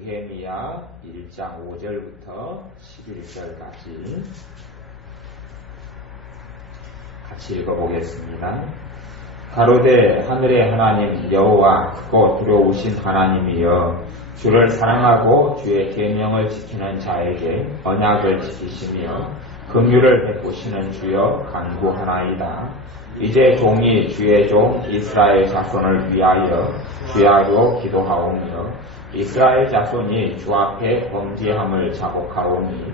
느헤미야 1장 5절부터 11절까지 같이 읽어보겠습니다. 가로되 하늘의 하나님 여호와 크고 두려우신 하나님이여 주를 사랑하고 주의 계명을 지키는 자에게 언약을 지키시며 긍휼을 베푸시는 주여 간구하나이다. 이제 종이 주의 종 이스라엘 자손을 위하여 주야로 기도하오며 이스라엘 자손이 주 앞에 범죄함을 자복하오니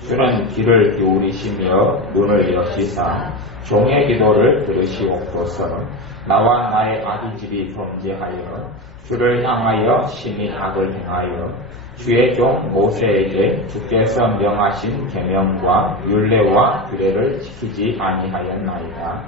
주는 귀를 기울이시며 눈을 여시사 종의 기도를 들으시옵소서. 나와 나의 아비집이 범죄하여 주를 향하여 심히 악을 행하여 주의 종 모세에게 주께서 명하신 계명과 율례와 규례를 지키지 아니하였나이다.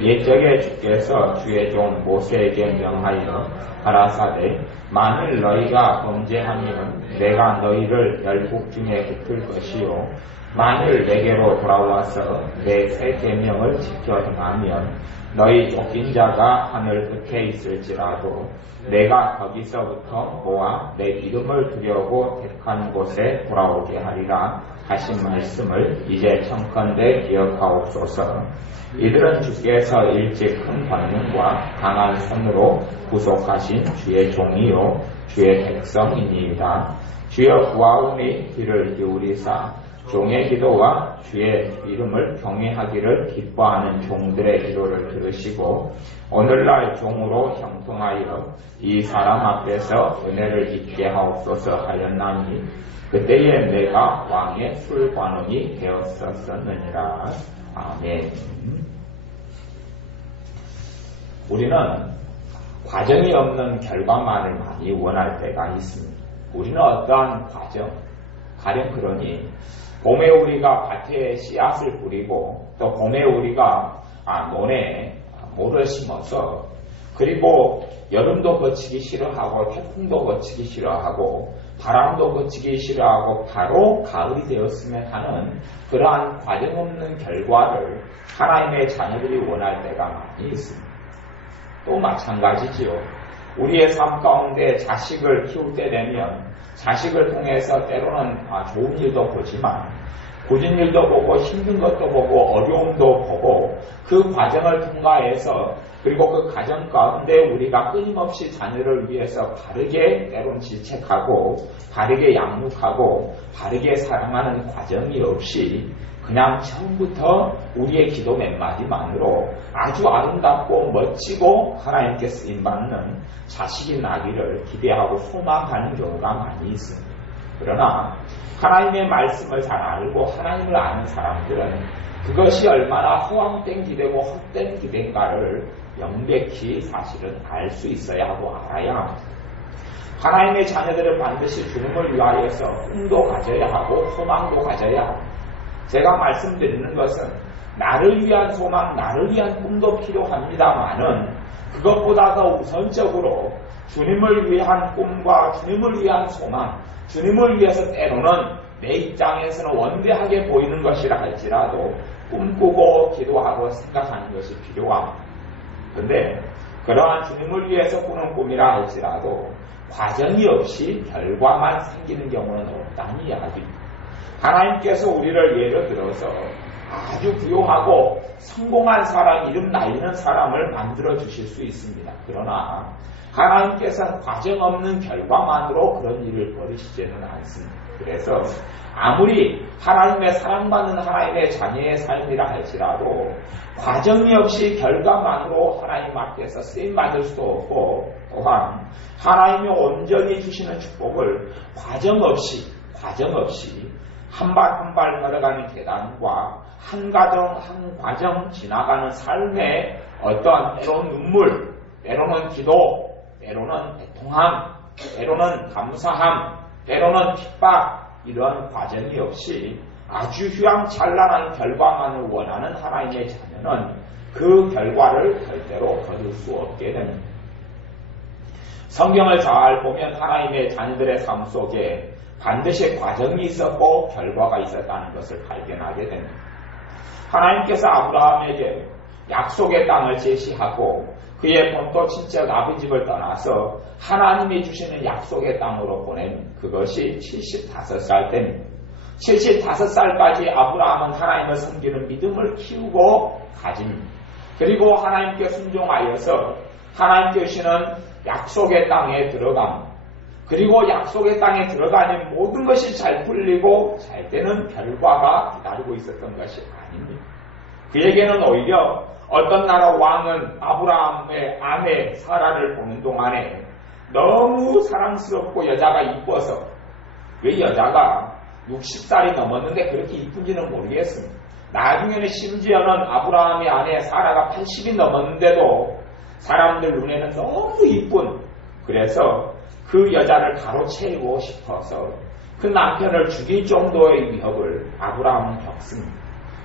옛적에 주께서 주의 종 모세에게 명하여 가라사대 만일 너희가 범죄하면 내가 너희를 열국 중에 흩을 것이요 만일 내게로 돌아와서 내 새 계명을 지켜 행하면 너희 쫓긴 자가 하늘 끝에 있을지라도 내가 거기서부터 모아 내 이름을 두려고 택한 곳에 돌아오게 하리라 하신 말씀을 이제 청컨대 기억하옵소서. 이들은 주께서 일찍 큰 권능과 강한 손으로 구속하신 주의 종이요 주의 백성이니이다. 주여 구하오니 귀를 기울이사 종의 기도와 주의 이름을 경외하기를 기뻐하는 종들의 기도를 들으시고 오늘날 종으로 형통하여 이 사람 앞에서 은혜를 입게 하옵소서 하였나니 그때에 내가 왕의 술관원이 되었었느니라. 아멘. 우리는 과정이 없는 결과만을 많이 원할 때가 있습니다. 우리는 어떠한 과정, 가령 그러니 봄에 우리가 밭에 씨앗을 뿌리고 또 봄에 우리가 논에 모를 심어서 그리고 여름도 거치기 싫어하고 태풍도 거치기 싫어하고 바람도 거치기 싫어하고 바로 가을이 되었으면 하는 그러한 과정 없는 결과를 하나님의 자녀들이 원할 때가 많이 있습니다. 또 마찬가지지요. 우리의 삶 가운데 자식을 키울 때 되면 자식을 통해서 때로는 좋은 일도 보지만 굳은 일도 보고 힘든 것도 보고 어려움도 보고 그 과정을 통과해서 그리고 그 과정 가운데 우리가 끊임없이 자녀를 위해서 바르게 때론 질책하고 바르게 양육하고 바르게 사랑하는 과정이 없이 그냥 처음부터 우리의 기도 몇 마디만으로 아주 아름답고 멋지고 하나님께 쓰임받는 자식이 나기를 기대하고 소망하는 경우가 많이 있습니다. 그러나 하나님의 말씀을 잘 알고 하나님을 아는 사람들은 그것이 얼마나 허황된 기대고 헛된 기대인가를 명백히 사실은 알 수 있어야 하고 알아야 합니다. 하나님의 자녀들은 반드시 주님을 위하여서 꿈도 가져야 하고 소망도 가져야 합니다. 제가 말씀드리는 것은 나를 위한 소망, 나를 위한 꿈도 필요합니다만은 그것보다 더 우선적으로 주님을 위한 꿈과 주님을 위한 소망, 주님을 위해서 때로는 내 입장에서는 원대하게 보이는 것이라 할지라도 꿈꾸고 기도하고 생각하는 것이 필요합니다. 그런데 그러한 주님을 위해서 꾸는 꿈이라 할지라도 과정이 없이 결과만 생기는 경우는 없다는 이야기입니다. 하나님께서 우리를 예를 들어서 아주 부유하고 성공한 사람, 이름 날리는 사람을 만들어 주실 수 있습니다. 그러나 하나님께서는 과정 없는 결과만으로 그런 일을 벌이시지는 않습니다. 그래서 아무리 하나님의 사랑받는 하나님의 자녀의 삶이라 할지라도 과정이 없이 결과만으로 하나님 앞에서 쓰임받을 수도 없고 또한 하나님이 온전히 주시는 축복을 과정 없이 한 발 한 발 걸어가는 계단과 한 과정 지나가는 삶의 어떠한 때로는 눈물, 때로는 기도, 때로는 애통함, 때로는 감사함, 때로는 핍박 이러한 과정이 없이 아주 휘황찬란한 결과만을 원하는 하나님의 자녀는 그 결과를 절대로 거둘 수 없게 됩니다. 성경을 잘 보면 하나님의 자녀들의 삶 속에 반드시 과정이 있었고 결과가 있었다는 것을 발견하게 됩니다. 하나님께서 아브라함에게 약속의 땅을 제시하고 그의 본토 친척 아버집을 떠나서 하나님이 주시는 약속의 땅으로 보낸 그것이 75살 때입니다. 75살까지 아브라함은 하나님을 섬기는 믿음을 키우고 가집니다. 그리고 하나님께 순종하여서 하나님께 주시는 약속의 땅에 들어갑니다. 그리고 약속의 땅에 들어가니 모든 것이 잘 풀리고 잘 되는 결과가 기다리고 있었던 것이 아닙니다. 그에게는 오히려 어떤 나라 왕은 아브라함의 아내 사라를 보는 동안에 너무 사랑스럽고 여자가 이뻐서, 왜 여자가 60살이 넘었는데 그렇게 이쁜지는 모르겠습니다. 나중에는 심지어는 아브라함의 아내 사라가 80이 넘었는데도 사람들 눈에는 너무 이쁜, 그래서 그 여자를 가로채고 싶어서 그 남편을 죽일 정도의 위협을 아브라함은 겪습니다.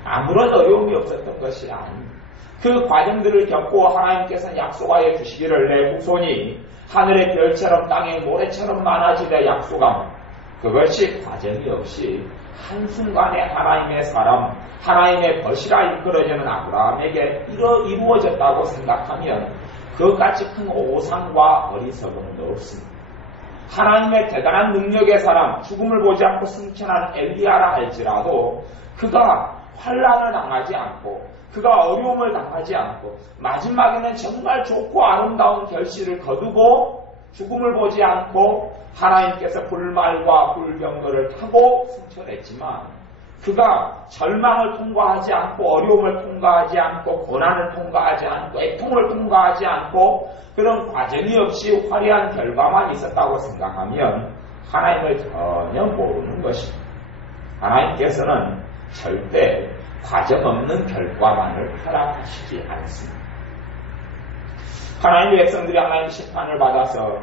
아무런 어려움이 없었던 것이 아닙니다. 그 과정들을 겪고 하나님께서는 약속하여 주시기를 내 후손이 하늘의 별처럼 땅의 모래처럼 많아지되 약속함. 그것이 과정이 없이 한순간에 하나님의 사람, 하나님의 벗이라 이끌어지는 아브라함에게 이루어졌다고 생각하면 그것같이 큰 오상과 어리석음도 없습니다. 하나님의 대단한 능력의 사람, 죽음을 보지 않고 승천한 엘리야라 할지라도 그가 환난을 당하지 않고 그가 어려움을 당하지 않고 마지막에는 정말 좋고 아름다운 결실을 거두고 죽음을 보지 않고 하나님께서 불말과 불병거를 타고 승천했지만 그가 절망을 통과하지 않고 어려움을 통과하지 않고 고난을 통과하지 않고 애통을 통과하지 않고 그런 과정이 없이 화려한 결과만 있었다고 생각하면 하나님을 전혀 모르는 것입니다. 하나님께서는 절대 과정 없는 결과만을 허락하시지 않습니다. 하나님의 백성들이 하나님의 심판을 받아서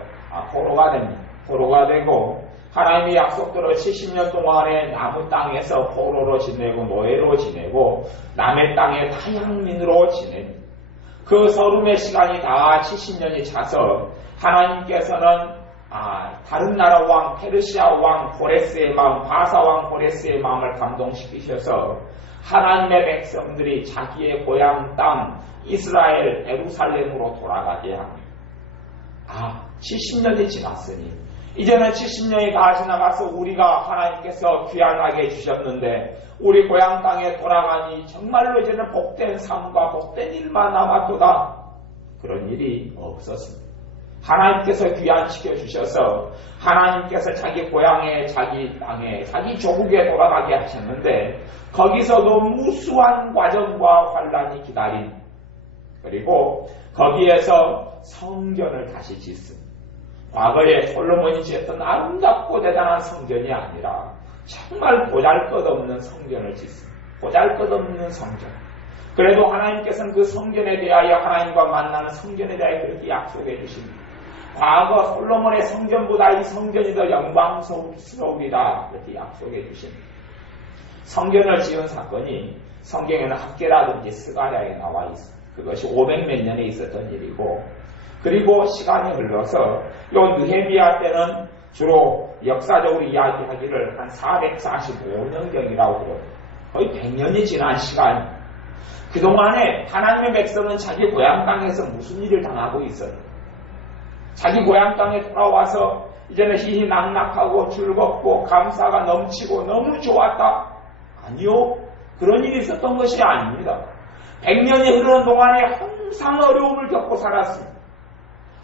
포로가 됩니다. 포로가 되고 하나님의 약속대로 70년 동안에 남의 땅에서 포로로 지내고 노예로 지내고 남의 땅에 타향민으로 지냅니다. 그 서름의 시간이 다 70년이 차서 하나님께서는 다른 나라 왕 페르시아 왕 고레스의 마음, 바사 왕 고레스의 마음을 감동시키셔서 하나님의 백성들이 자기의 고향 땅 이스라엘 예루살렘으로 돌아가게 합니다. 70년이 지났으니 이제는 70년이 다 지나가서 우리가 하나님께서 귀환하게 해주셨는데 우리 고향 땅에 돌아가니 정말로 이제는 복된 삶과 복된 일만 남았도다. 그런 일이 없었습니다. 하나님께서 귀환시켜 주셔서 하나님께서 자기 고향에 자기 땅에 자기 조국에 돌아가게 하셨는데 거기서도 무수한 과정과 환란이 기다린, 그리고 거기에서 성전을 다시 짓습니다. 과거에 솔로몬이 지었던 아름답고 대단한 성전이 아니라 정말 보잘것없는 성전을 짓습니다. 보잘것없는 성전. 그래도 하나님께서는 그 성전에 대하여 하나님과 만나는 성전에 대하여 그렇게 약속해 주십니다. 과거 솔로몬의 성전보다 이 성전이 더 영광스러우리라 이렇게 약속해 주십니다. 성전을 지은 사건이 성경에는 학계라든지 스가랴에 나와 있습니다. 그것이 500몇 년에 있었던 일이고, 그리고 시간이 흘러서 요 느헤미야 때는 주로 역사적으로 이야기하기를 한 445년경이라고 그러고 거의 100년이 지난 시간. 그동안에 하나님의 백성은 자기 고향 땅에서 무슨 일을 당하고 있어요? 자기 고향 땅에 돌아와서 이제는 희희낙낙하고 즐겁고 감사가 넘치고 너무 좋았다? 아니요. 그런 일이 있었던 것이 아닙니다. 100년이 흐르는 동안에 항상 어려움을 겪고 살았습니다.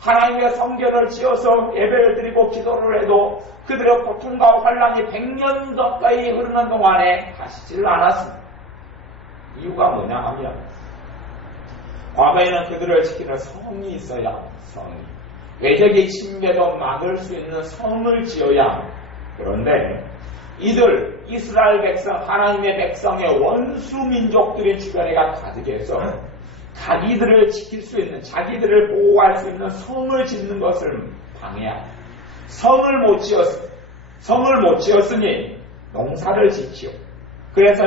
하나님의 성전을 지어서 예배를 드리고 기도를 해도 그들의 고통과 환란이 100년 가까이 흐르는 동안에 가시지를 않았습니다. 이유가 뭐냐 하면 과거에는 그들을 지키는 성이 있어야 합니다. 성이. 외적의 침략도 막을 수 있는 성을 지어야 합니다. 그런데 이들 이스라엘 백성, 하나님의 백성의 원수 민족들의 주변에가 가득해서 자기들을 지킬 수 있는, 자기들을 보호할 수 있는 성을 짓는 것을 방해합니다. 성을 못 지었으니 농사를 짓지요. 그래서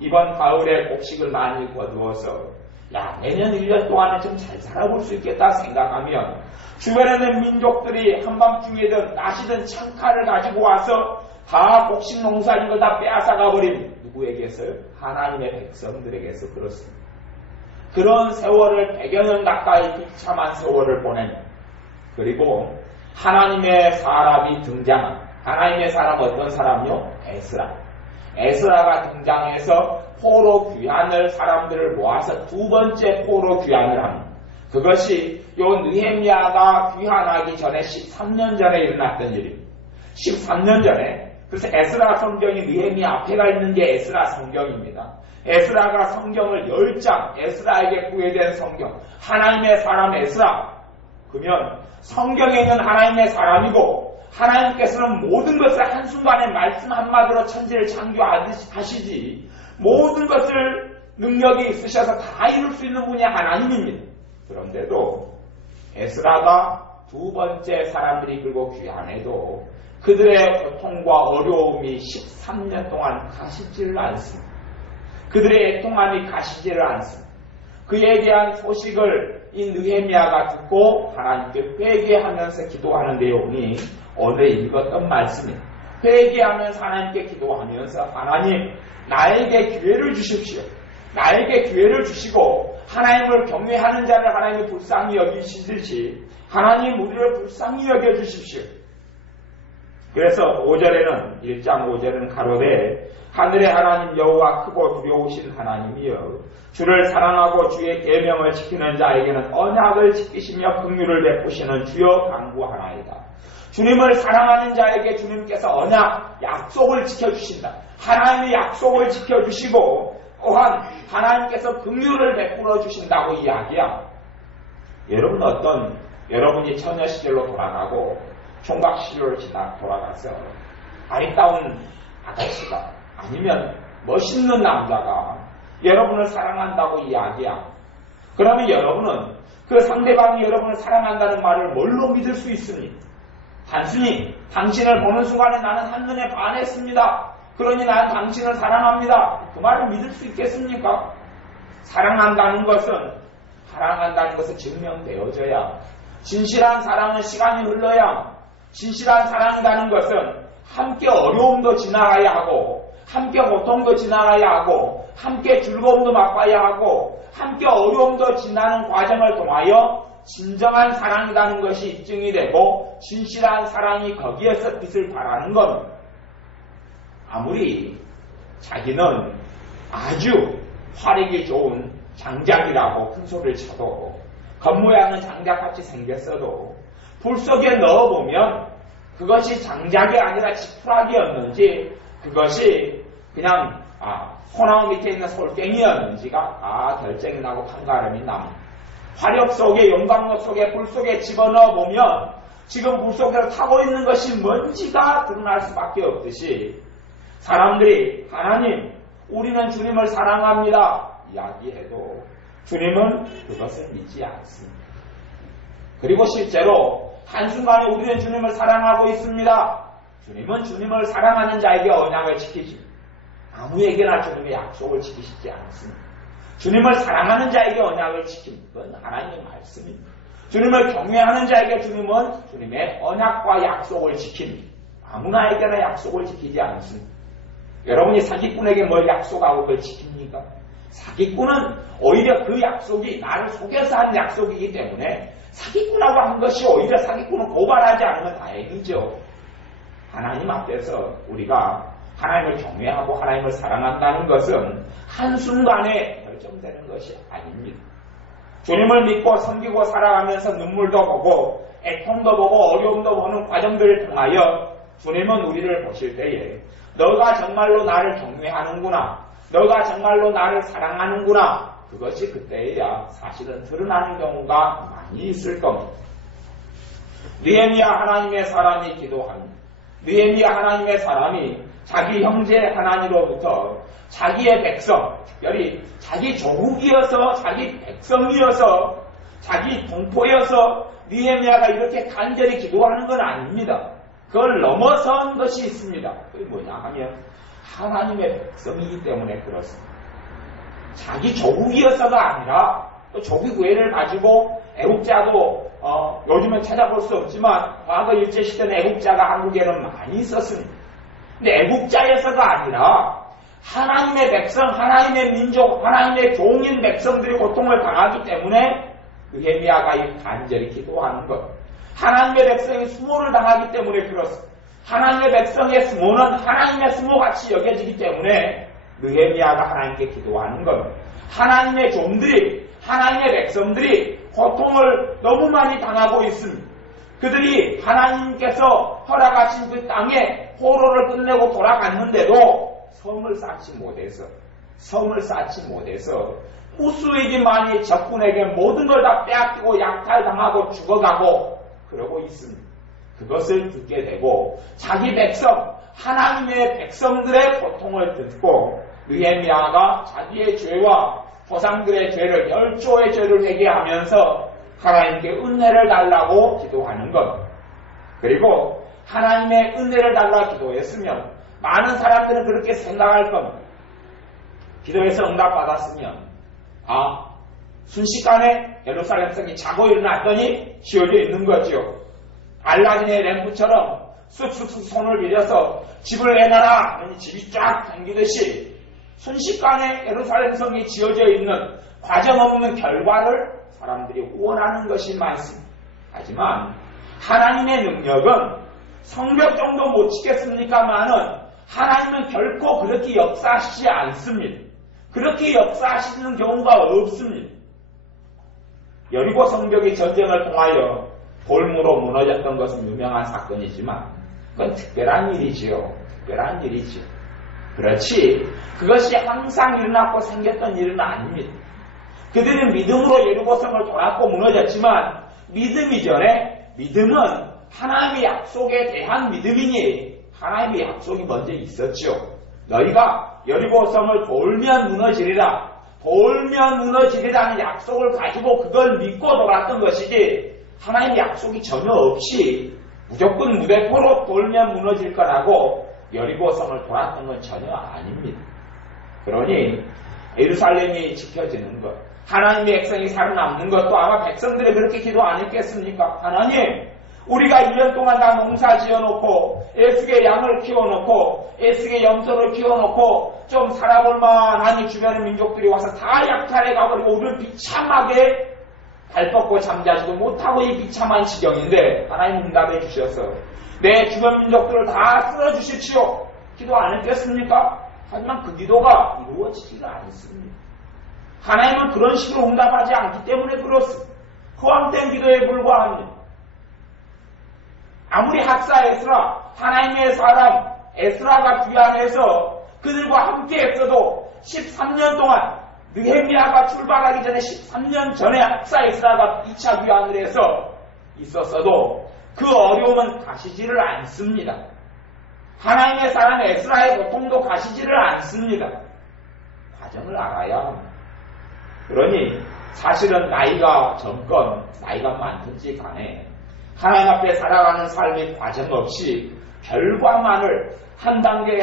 이번 가을에 곡식을 많이 거두어서 내년 1년 동안은 좀 잘 살아볼 수 있겠다 생각하면 주변에 있는 민족들이 한밤중이든 낮이든 창칼을 가지고 와서 다 곡식 농사 이거 다 빼앗아가 버린 누구에게서요? 하나님의 백성들에게서 그렇습니다. 그런 세월을 100여 년 가까이 비참한 세월을 보내며 그리고 하나님의 사람이 등장한 하나님의 사람 어떤 사람이요? 에스라가 등장해서 포로 귀환을 사람들을 모아서 두 번째 포로 귀환을 합니다. 그것이 요 느헤미야가 귀환하기 전에 13년 전에 일어났던 일입니다. 13년 전에 그래서 에스라 성경이 느헤미야 앞에가 있는 게 에스라 성경입니다. 에스라가 성경을 10장 에스라에게 부여된 성경 하나님의 사람 에스라 그러면 성경에 있는 하나님의 사람이고 하나님께서는 모든 것을 한순간에 말씀 한마디로 천지를 창조하시지 모든 것을 능력이 있으셔서 다 이룰 수 있는 분이 하나님입니다. 그런데도 에스라가 두 번째 사람들이 끌고 귀환해도 그들의 고통과 어려움이 13년 동안 가시지를 않습니다. 그들의 애통함이 가시지를 않습니다. 그에 대한 소식을 이 느헤미야가 듣고 하나님께 회개하면서 기도하는 내용이 오늘 읽었던 말씀입니다. 회개하면서 하나님께 기도하면서 하나님 나에게 기회를 주십시오. 나에게 기회를 주시고 하나님을 경외하는 자를 하나님이 불쌍히 여기시듯이 하나님 우리를 불쌍히 여겨주십시오. 그래서 5절에는 1장 5절은 가로되 하늘의 하나님 여호와 크고 두려우신 하나님이여 주를 사랑하고 주의 계명을 지키는 자에게는 언약을 지키시며 긍휼을 베푸시는 주여 간구하나이다. 주님을 사랑하는 자에게 주님께서 언약, 약속을 지켜주신다. 하나님의 약속을 지켜주시고 또한 하나님께서 긍휼을 베풀어 주신다고 이야기합니다. 여러분 여러분이 처녀 시절로 돌아가고 총각 시절로 돌아가서 아리따운 아가씨가 아니면 멋있는 남자가 여러분을 사랑한다고 이야기합니다. 그러면 여러분은 그 상대방이 여러분을 사랑한다는 말을 뭘로 믿을 수 있습니까? 단순히 당신을 보는 순간에 나는 한눈에 반했습니다. 그러니 나는 당신을 사랑합니다. 그 말을 믿을 수 있겠습니까? 사랑한다는 것은 증명되어져야 진실한 사랑은 시간이 흘러야 진실한 사랑이라는 것은 함께 어려움도 지나가야 하고 함께 고통도 지나가야 하고 함께 즐거움도 맛봐야 하고 함께 어려움도 지나는 과정을 통하여 진정한 사랑이라는 것이 입증이 되고 진실한 사랑이 거기에서 빛을 발하는 겁니다. 아무리 자기는 아주 화력이 좋은 장작이라고 큰 소리를 쳐도 겉모양은 장작같이 생겼어도 불 속에 넣어보면 그것이 장작이 아니라 지푸라기였는지 그것이 그냥 소나무 밑에 있는 솔갱이였는지가 결정이 나고 판가름이 납니다. 화력 속에 용광로 속에 불 속에 집어넣어 보면 지금 불 속에서 타고 있는 것이 뭔지가 드러날 수밖에 없듯이 사람들이 하나님 우리는 주님을 사랑합니다 이야기해도 주님은 그것을 믿지 않습니다. 그리고 실제로 한순간에 우리는 주님을 사랑하고 있습니다. 주님은 주님을 사랑하는 자에게 언약을 지키지 아무에게나 주님의 약속을 지키시지 않습니다. 주님을 사랑하는 자에게 언약을 지킵니다. 그건 하나님의 말씀입니다. 주님을 경외하는 자에게 주님은 주님의 언약과 약속을 지킵니다. 아무나에게나 약속을 지키지 않습니다. 여러분이 사기꾼에게 뭘 약속하고 그걸 지킵니까? 사기꾼은 오히려 그 약속이 나를 속여서 한 약속이기 때문에 사기꾼하고 한 것이 오히려 사기꾼을 고발하지 않으면 다행이죠. 하나님 앞에서 우리가 하나님을 경외하고 하나님을 사랑한다는 것은 한순간에 결정되는 것이 아닙니다. 주님을 믿고 섬기고 살아가면서 눈물도 보고 애통도 보고 어려움도 보는 과정들을 통하여 주님은 우리를 보실 때에 너가 정말로 나를 경외하는구나. 너가 정말로 나를 사랑하는구나. 그것이 그때야 사실은 드러나는 경우가 많이 있을 겁니다. 느헤미야 하나님의 사람이 기도합니다. 느헤미야 하나님의 사람이 자기 형제 하나님으로부터 자기의 백성, 특별히 자기 조국이어서 자기 백성이어서 자기 동포여서 느헤미야가 이렇게 간절히 기도하는 건 아닙니다. 그걸 넘어선 것이 있습니다. 그게 뭐냐 하면 하나님의 백성이기 때문에 그렇습니다. 자기 조국이어서가 아니라 또 조국 외를 가지고 애국자도 요즘은 찾아볼 수 없지만 과거 일제시대는 애국자가 한국에는 많이 있었습니다. 근데 애국자여서가 아니라 하나님의 백성, 하나님의 민족, 하나님의 종인 백성들이 고통을 당하기 때문에 느헤미야가 간절히 기도하는 것. 하나님의 백성이 수모를 당하기 때문에 그렇습니다. 하나님의 백성의 수모는 하나님의 수모같이 여겨지기 때문에 느헤미야가 하나님께 기도하는 것. 하나님의 종들이, 하나님의 백성들이 고통을 너무 많이 당하고 있습니다. 그들이 하나님께서 허락하신 그 땅에 포로를 끝내고 돌아갔는데도 성을 쌓지 못해서 후수에게만이 적군에게 모든 걸 다 빼앗기고 약탈당하고 죽어가고 그러고 있습니다. 그것을 듣게 되고 자기 백성, 하나님의 백성들의 고통을 듣고 느헤미야가 자기의 죄와 조상들의 죄를, 열조의 죄를 회개하면서 하나님께 은혜를 달라고 기도하는 것. 그리고 하나님의 은혜를 달라 기도했으면 많은 사람들은 그렇게 생각할 겁니다. 기도해서 응답받았으면 순식간에 예루살렘 성이 자고 일어났더니 지어져 있는 거죠. 알라딘의 램프처럼 쑥쑥쑥 손을 빌려서 집을 내놔라 하니 집이 쫙 당기듯이 순식간에 예루살렘 성이 지어져 있는 과정 없는 결과를 사람들이 원하는 것이 많습니다. 하지만 하나님의 능력은 성벽 정도 못 지켰습니까마는 하나님은 결코 그렇게 역사하시지 않습니다. 그렇게 역사하시는 경우가 없습니다. 여리고 성벽이 전쟁을 통하여 돌무로 무너졌던 것은 유명한 사건이지만 그건 특별한 일이지요. 그렇지 그것이 항상 일어났고 생겼던 일은 아닙니다. 그들은 믿음으로 여리고성을 돌았고 무너졌지만 믿음 이전에 믿음은 하나님의 약속에 대한 믿음이니 하나님의 약속이 먼저 있었죠. 너희가 여리고성을 돌면 무너지리라는 약속을 가지고 그걸 믿고 돌았던 것이지 하나님의 약속이 전혀 없이 무조건 무대포로 돌면 무너질 거라고 여리고성을 돌았던 건 전혀 아닙니다. 그러니 예루살렘이 지켜지는 것, 하나님의 백성이 살아남는 것도 아마 백성들이 그렇게 기도 안 했겠습니까? 하나님, 우리가 1년 동안 다 농사 지어놓고 애쓰게 양을 키워놓고 애쓰게 염소를 키워놓고 좀 살아볼만하니 주변의 민족들이 와서 다 약탈해 가버리고 우리를 비참하게 발 뻗고 잠자지도 못하고 이 비참한 지경인데 하나님 응답해 주셔서 내 주변 민족들을 다 쓸어주십시오. 기도 안 했겠습니까? 하지만 그 기도가 이루어지지가 않습니다. 하나님은 그런 식으로 응답하지 않기 때문에 그렇습니다. 허황된 기도에 불과합니다. 아무리 학사 에스라, 하나님의 사람 에스라가 귀환해서 그들과 함께 했어도 13년 동안 느헤미야가 출발하기 전에 13년 전에 학사 에스라가 2차 귀환을 해서 있었어도 그 어려움은 가시지를 않습니다. 하나님의 사람 에스라의 고통도 가시지를 않습니다. 과정을 알아야 합니다. 그러니 사실은 나이가 젊건 나이가 많든지 간에 하나님 앞에 살아가는 삶의 과정 없이 결과만을 한 단계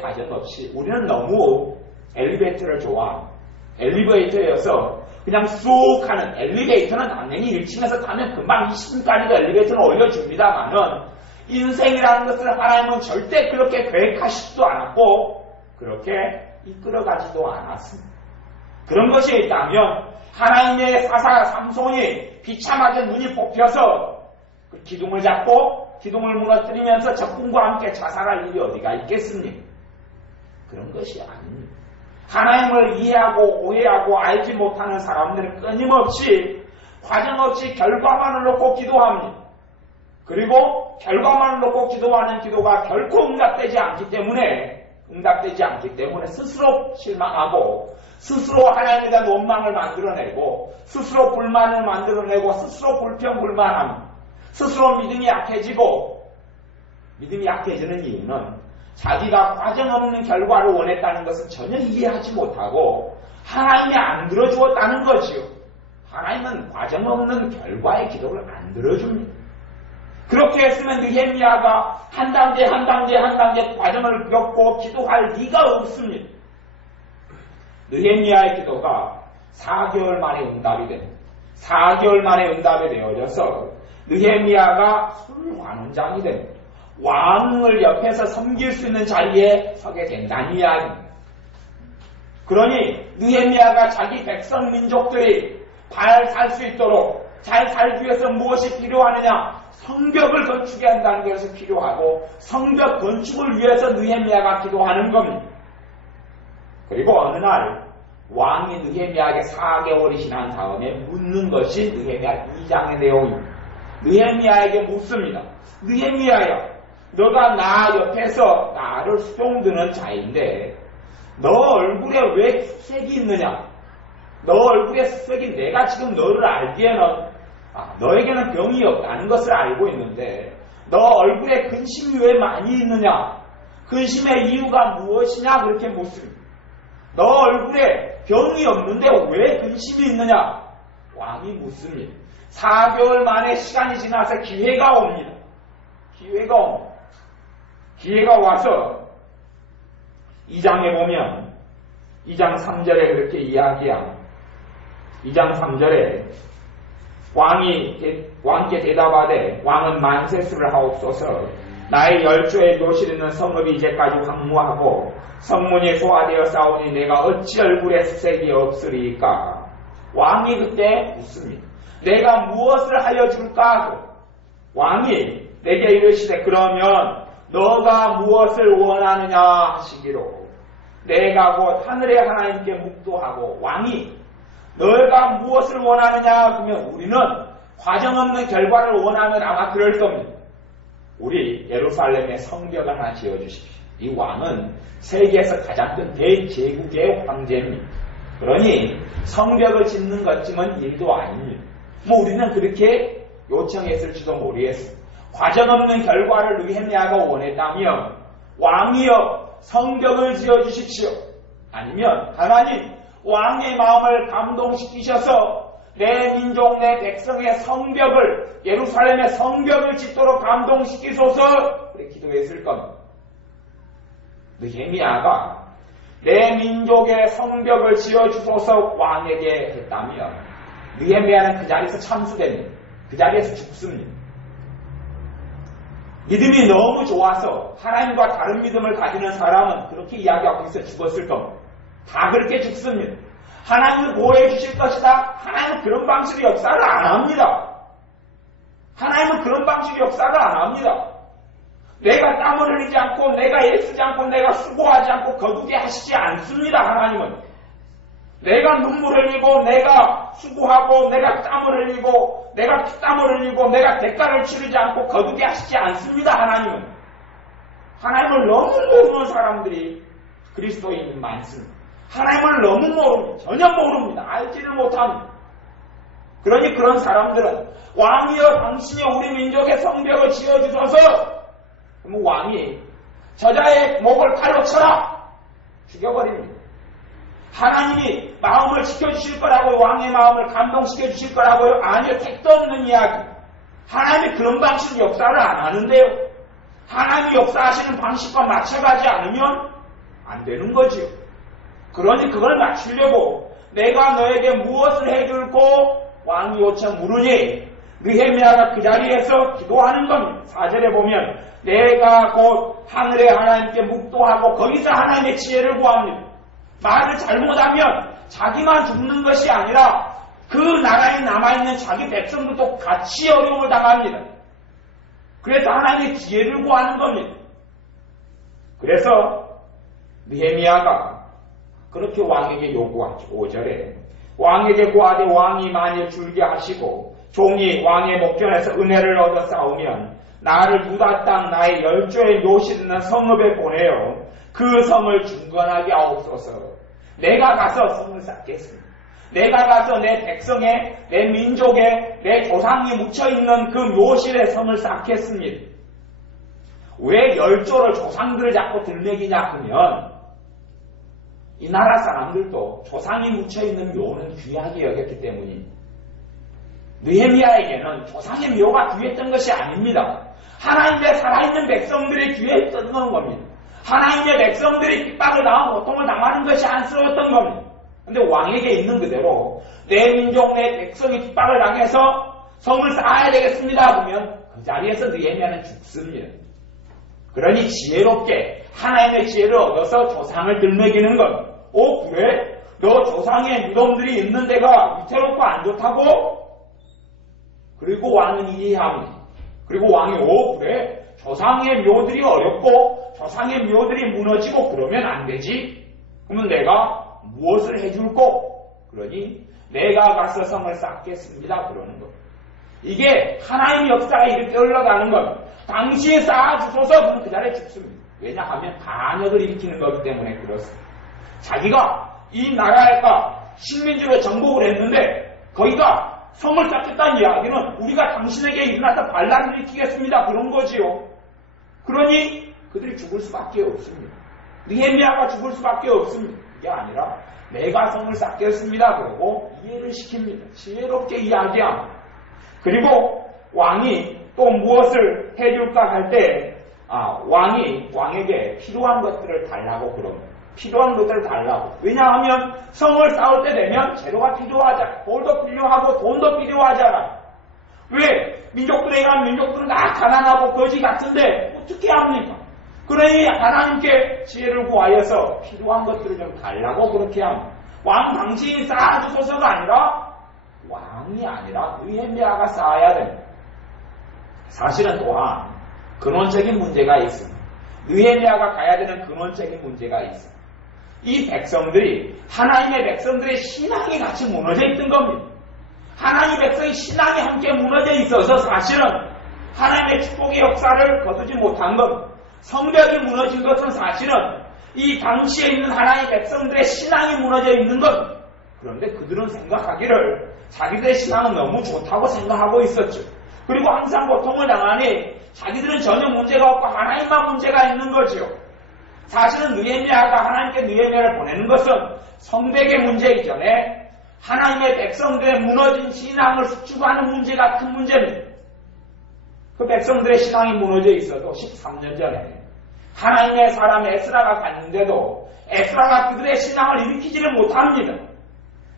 과정 없이 우리는 너무 엘리베이터를 좋아합니다. 엘리베이터여서 그냥 쑥 하는 엘리베이터는 당연히 1층에서 타면 금방 20층까지도 엘리베이터는 올려줍니다만은 인생이라는 것을 하나님은 절대 그렇게 계획하시지도 않았고 그렇게 이끌어가지도 않았습니다. 그런 것이 있다면 하나님의 사사 삼손이 비참하게 눈이 뽑혀서 그 기둥을 잡고 기둥을 무너뜨리면서 적군과 함께 자살할 일이 어디가 있겠습니까? 그런 것이 아닙니다. 하나님을 이해하고 오해하고 알지 못하는 사람들은 끊임없이 과정 없이 결과만을 놓고 기도합니다. 그리고 결과만을 놓고 기도하는 기도가 결코 응답되지 않기 때문에 스스로 실망하고 스스로 하나님에 대한 원망을 만들어내고 스스로 불만을 만들어내고 스스로 불평불만함 스스로 믿음이 약해지는 이유는 자기가 과정 없는 결과를 원했다는 것은 전혀 이해하지 못하고 하나님이 안 들어주었다는 거지요. 하나님은 과정 없는 결과의 기도를 안 들어줍니다. 그렇게 했으면 느헤미야가 한 단계 과정을 겪고 기도할 리가 없습니다. 느헤미야의 기도가 4개월 만에 응답이 됩니다. 4개월 만에 응답이 되어져서 느헤미야가 술관원장이 됩니다. 왕을 옆에서 섬길 수 있는 자리에 서게 된다는 이야기입니다. 그러니 느헤미야가 자기 백성 민족들이 잘 살 수 있도록 잘 살기 위해서 무엇이 필요하느냐? 성벽을 건축해야 한다는 것이 필요하고 성벽 건축을 위해서 느헤미야가 기도하는 겁니다. 그리고 어느 날 왕이 느헤미야에게 4개월이 지난 다음에 묻는 것이 느헤미야 2장의 내용입니다. 느헤미야에게 묻습니다. 느헤미야야, 너가 나 옆에서 나를 수종드는 자인데 너 얼굴에 왜 색이 있느냐? 너 얼굴에 색이 내가 지금 너를 알기에는 너에게는 병이 없다는 것을 알고 있는데 너 얼굴에 근심이 왜 많이 있느냐? 근심의 이유가 무엇이냐? 그렇게 묻습니다. 너 얼굴에 병이 없는데 왜 근심이 있느냐? 왕이 묻습니다. 4개월 만에 시간이 지나서 기회가 옵니다. 기회가 와서 2장에 보면 2장 3절에 그렇게 이야기합니다. 2장 3절에 왕께 대답하되 왕은 만세수를 하옵소서. 나의 열조의 요실 있는 성읍이 이제까지 황무하고 성문이 소화되어 싸우니 내가 어찌 얼굴에 수색이 없으리까? 왕이 그때 묻습니다. 내가 무엇을 하여 줄까 하고 왕이 내게 이르시되 그러면 너가 무엇을 원하느냐 하시기로 내가 곧 하늘의 하나님께 묵도하고 왕이 너가 무엇을 원하느냐 그러면 우리는 과정 없는 결과를 원하면 아마 그럴 겁니다. 우리 예루살렘에 성벽을 하나 지어주십시오. 이 왕은 세계에서 가장 큰 대제국의 황제입니다. 그러니 성벽을 짓는 것쯤은 일도 아닙니다. 우리는 그렇게 요청했을지도 모르겠습니다. 과정 없는 결과를 느헤미야가 원했다면 왕이여 성벽을 지어주십시오. 아니면 하나님 왕의 마음을 감동시키셔서 내 민족 내 백성의 성벽을 예루살렘의 성벽을 짓도록 감동시키소서 그렇게 기도했을 겁니다. 느헤미야가 내 민족의 성벽을 지어주소서 왕에게 했다면 느헤미야는 그 자리에서 참수됩니다. 그 자리에서 죽습니다. 믿음이 너무 좋아서 하나님과 다른 믿음을 가지는 사람은 그렇게 이야기하고 있어 죽었을 겁니다. 다 그렇게 죽습니다. 하나님을 보호해 주실 것이다. 하나님은 그런 방식의 역사를 안 합니다. 하나님은 그런 방식의 역사를 안 합니다. 내가 땀을 흘리지 않고 내가 애쓰지 않고 내가 수고하지 않고 거두게 하시지 않습니다. 하나님은 내가 눈물 흘리고 내가 수고하고 내가 땀을 흘리고 내가 피땀을 흘리고 내가 대가를 치르지 않고 거두게 하시지 않습니다. 하나님을 너무 모르는 사람들이 그리스도인이 많습니다. 하나님을 너무 모릅니다. 전혀 모릅니다. 알지를 못합니다. 그러니 그런 사람들은 왕이여 당신이 우리 민족의 성벽을 지어주셔서 그러면 왕이 저자의 목을 칼로 쳐라 죽여버립니다. 하나님이 마음을 지켜주실 거라고요? 왕의 마음을 감동시켜주실 거라고요? 아니요. 택도 없는 이야기. 하나님이 그런 방식 역사를 안 하는데요. 하나님이 역사하시는 방식과 맞춰가지 않으면 안 되는 거지요. 그러니 그걸 맞추려고 내가 너에게 무엇을 해줄고 왕이 요청 물으니 느헤미야가 그 자리에서 기도하는 겁니다. 4절에 보면 내가 곧 하늘의 하나님께 묵도하고 거기서 하나님의 지혜를 구합니다. 말을 잘못하면 자기만 죽는 것이 아니라 그 나라에 남아있는 자기 백성들도 같이 어려움을 당합니다. 그래서 하나님의 지혜를 구하는 겁니다. 그래서 느헤미야가 그렇게 왕에게 요구하죠. 5절에 왕에게 구하되 왕이 만일 줄게 하시고 종이 왕의 목전에서 은혜를 얻어 싸우면 나를 유다 땅 나의 열조의 요실 있는 성읍에 보내어 그 성을 중건하게 하옵소서. 내가 가서 성을 쌓겠습니다. 내가 가서 내 백성의 내 민족의 내 조상이 묻혀있는 그 묘실의 성을 쌓겠습니다. 왜 열조를 조상들을 자꾸 들먹이냐 하면 이 나라 사람들도 조상이 묻혀있는 묘는 귀하게 여겼기 때문입니다. 느헤미야에게는 조상의 묘가 귀했던 것이 아닙니다. 하나님의 살아있는 백성들이 귀했던 겁니다. 하나님의 백성들이 핍박을 당하고 고통을 당하는 것이 안쓰러웠던 겁니다. 그런데 왕에게 있는 그대로 내 민족 내 백성이 핍박을 당해서 성을 쌓아야 되겠습니다 하면 그 자리에서 느헤미야는 죽습니다. 그러니 지혜롭게 하나님의 지혜를 얻어서 조상을 들먹이는 것. 그래? 너 조상의 무덤들이 있는 데가 위태롭고 안 좋다고? 그리고 왕은 이해합니다. 그리고 왕이 그래? 조상의 묘들이 어렵고 조상의 묘들이 무너지고 그러면 안 되지. 그러면 내가 무엇을 해줄꼬? 그러니 내가 가서 성을 쌓겠습니다. 그러는 것. 이게 하나님의 역사가 이렇게 흘러가는 것. 당시에 쌓아주소서 그럼 그 자리에 죽습니다. 왜냐하면 반역을 일으키는 거기 때문에 그렇습니다. 자기가 이 나라가 식민지로 정복을 했는데 거기가 성을 쌓겠다는 이야기는 우리가 당신에게 일어나서 반란을 일으키겠습니다. 그런 거지요. 그러니 그들이 죽을 수밖에 없습니다. 느헤미야가 죽을 수밖에 없습니다. 이게 아니라 내가 성을 쌓겠습니다. 그러고 이해를 시킵니다. 지혜롭게 이야기합니다. 그리고 왕이 또 무엇을 해줄까 할 때 왕이 왕에게 필요한 것들을 달라고 그럽니다. 필요한 것들을 달라고. 왜냐하면 성을 쌓을 때 되면 재료가 필요하잖아. 돌도 필요하고 돈도 필요하잖아. 왜? 민족들은 다 가난하고 거지 같은데 어떻게 합니까? 그러니 하나님께 지혜를 구하여서 필요한 것들을 좀 달라고 그렇게 합니다. 왕 당신이 쌓아주소서가 아니라 왕이 아니라 느헤미야가 쌓아야 됩니다. 사실은 또한 근원적인 문제가 있습니다. 느헤미야가 가야 되는 근원적인 문제가 있습니다. 이 백성들이 하나님의 백성들의 신앙이 같이 무너져 있던 겁니다. 하나님의 백성의 신앙이 함께 무너져 있어서 사실은 하나님의 축복의 역사를 거두지 못한 것, 성벽이 무너진 것은 사실은 이 당시에 있는 하나님의 백성들의 신앙이 무너져 있는 것. 그런데 그들은 생각하기를 자기들의 신앙은 너무 좋다고 생각하고 있었죠. 그리고 항상 고통을 당하니 자기들은 전혀 문제가 없고 하나님만 문제가 있는 거죠. 사실은 느헤미야가 하나님께 느헤미야를 보내는 것은 성벽의 문제 이전에 하나님의 백성들의 무너진 신앙을 수축하는 문제가 큰 문제입니다. 그 백성들의 신앙이 무너져 있어도 13년 전에 하나님의 사람 에스라가 갔는데도 에스라가 그들의 신앙을 일으키지를 못합니다.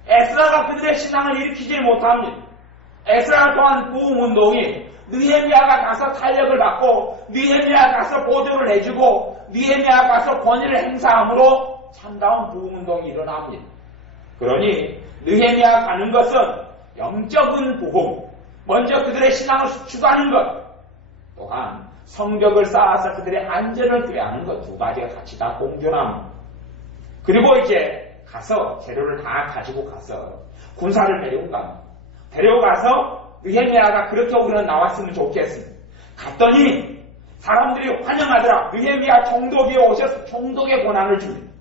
에스라가 그들의 신앙을 일으키지를 못합니다. 에스라 또한 부흥운동이 느헤미야가 가서 탄력을 받고 느헤미야가 가서 보조를 해주고 느헤미야가 가서 권위를 행사함으로 참다운 부흥운동이 일어납니다. 그러니 느헤미야가 가는 것은 영적인 부흥, 먼저 그들의 신앙을 수축하는 것, 또한 성벽을 쌓아서 그들의 안전을 꾀하는 것, 두 가지가 같이 다 공존합니다. 그리고 이제 가서 재료를 다 가지고 가서 군사를 데리고 갑니다. 데려가서 느헤미야가 그렇게 우리는 나왔으면 좋겠습니다. 갔더니 사람들이 환영하더라. 느헤미야 총독이 오셔서 총독의 권한을 줍니다.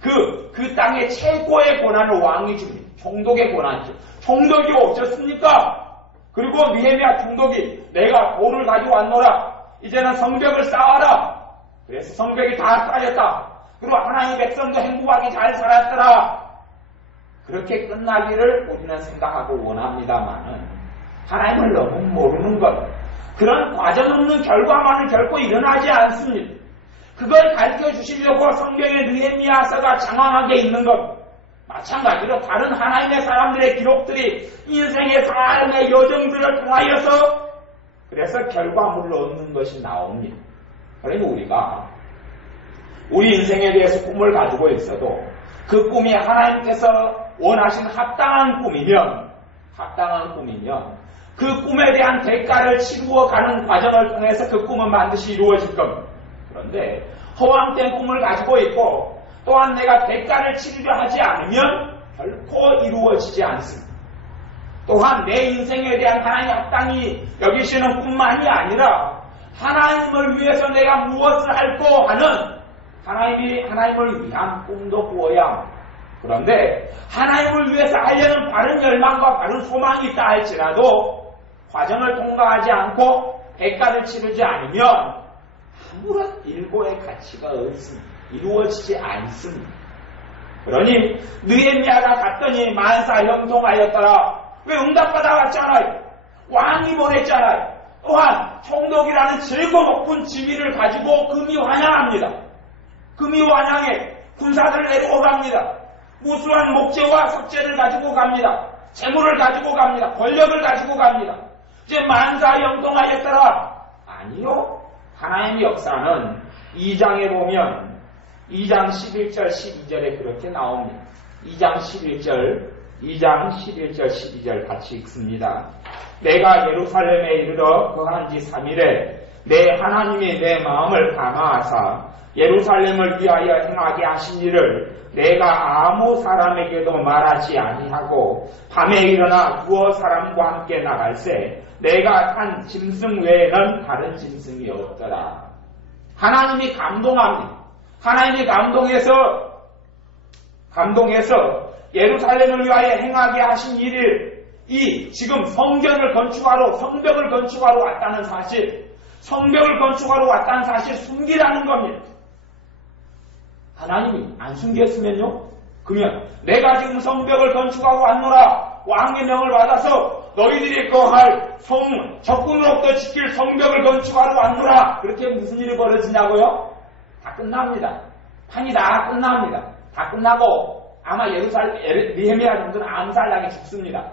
그 땅의 최고의 권한을 왕이 줍니다. 총독의 권한이죠. 총독이 오셨습니까? 그리고 느헤미야 총독이 내가 돌을 가지고 왔노라. 이제는 성벽을 쌓아라. 그래서 성벽이 다 쌓였다. 그리고 하나님의 백성도 행복하게 잘 살았더라. 그렇게 끝나기를 우리는 생각하고 원합니다만은 하나님을 너무 모르는 것, 그런 과정 없는 결과만은 결코 일어나지 않습니다. 그걸 가르쳐 주시려고 성경의 느헤미야서가 장황하게 있는 것, 마찬가지로 다른 하나님의 사람들의 기록들이 인생의 삶의 여정들을 통하여서 그래서 결과물을 얻는 것이 나옵니다. 그러니 우리가 우리 인생에 대해서 꿈을 가지고 있어도 그 꿈이 하나님께서 원하신 합당한 꿈이면 그 꿈에 대한 대가를 치루어 가는 과정을 통해서 그 꿈은 반드시 이루어질 겁니다. 그런데 허황된 꿈을 가지고 있고 또한 내가 대가를 치르려 하지 않으면 결코 이루어지지 않습니다. 또한 내 인생에 대한 하나님의 합당히 여기시는 꿈만이 아니라 하나님을 위해서 내가 무엇을 할고 하는 하나님을 위한 꿈도 꾸어야 합니다. 그런데 하나님을 위해서 하려는 바른 열망과 바른 소망이 있다 할지라도 과정을 통과하지 않고 대가를 치르지 않으면 아무런 일고의 가치가 없습니다. 이루어지지 않습니다. 그러니 느헤미야가 갔더니 만사 형통하였더라. 왜 응답받아왔잖아요. 왕이 보냈잖아요. 또한 총독이라는 질고 높은 지위를 가지고 금이 환영합니다. 금이 환영해 군사들을 데리고 갑니다. 무수한 목재와 석재를 가지고 갑니다. 재물을 가지고 갑니다. 권력을 가지고 갑니다. 이제 만사 형통하였더라. 아니요. 하나님의 역사는 2장에 보면 2장 11절 12절에 그렇게 나옵니다. 2장 11절 12절 같이 읽습니다. 내가 예루살렘에 이르러 거한 지 3일에 내 하나님이 내 마음을 감화하사 예루살렘을 위하여 행하게 하신 일을 내가 아무 사람에게도 말하지 아니하고 밤에 일어나 두어 사람과 함께 나갈새 내가 탄 짐승 외에는 다른 짐승이 없더라. 하나님이 감동합니다. 하나님이 감동해서 예루살렘을 위하여 행하게 하신 일을 이 지금 성벽을 건축하러 왔다는 사실, 성벽을 건축하러 왔다는 사실 숨기라는 겁니다. 하나님이 안 숨겼으면요? 그러면 내가 지금 성벽을 건축하고 왔노라 왕의 명을 받아서 너희들이 거할 적군으로부터 지킬 성벽을 건축하러 왔노라 그렇게 무슨 일이 벌어지냐고요? 다 끝납니다. 판이 다 끝납니다. 다 끝나고 아마 느헤미야 정도는 암살당해 죽습니다.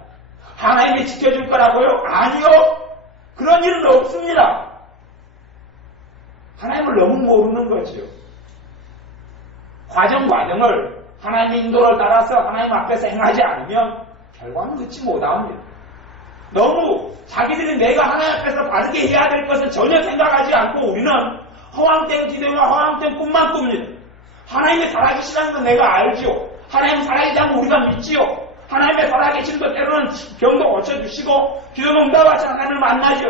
하나님이 지켜줄 거라고요? 아니요. 그런 일은 없습니다. 하나님을 너무 모르는 거지요. 과정을 하나님의 인도를 따라서 하나님 앞에서 행하지 않으면 결과는 듣지 못합니다. 너무 자기들이 내가 하나님 앞에서 바르게 해야 될 것을 전혀 생각하지 않고 우리는 허황된 기대와 허황된 꿈만 꿉니다. 하나님이 살아계시다는 건 내가 알지요. 하나님 살아계시다는 건 우리가 믿지요. 하나님의 살아계신 것 때로는 병도 고쳐주시고 기도는 응답하신 하나님을 만나죠.